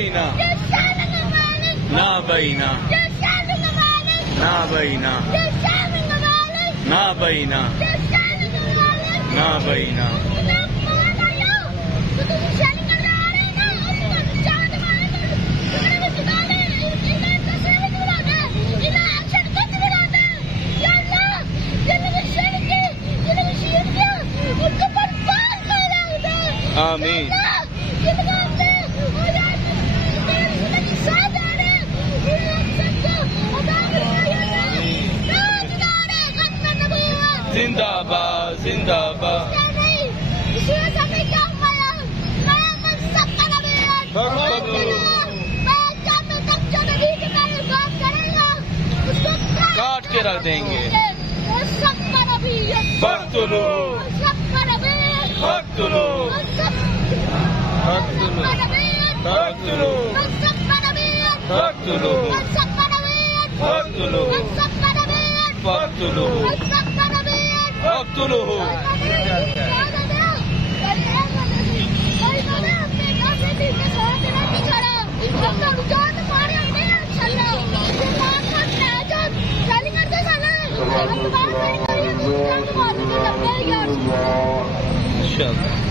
भाई ना, ना भाई ना, ना भाई ना, ना भाई ना, ना भाई ना। आमीन। जिंदाबाद जिंदाबाद। काट के रख देंगे। बख्तुलू बख्तुलू बख्तुलू बख्तुलू बख्तुलू बख्तुलू बख्तुलू बख्तुलू। इंशाअल्लाह।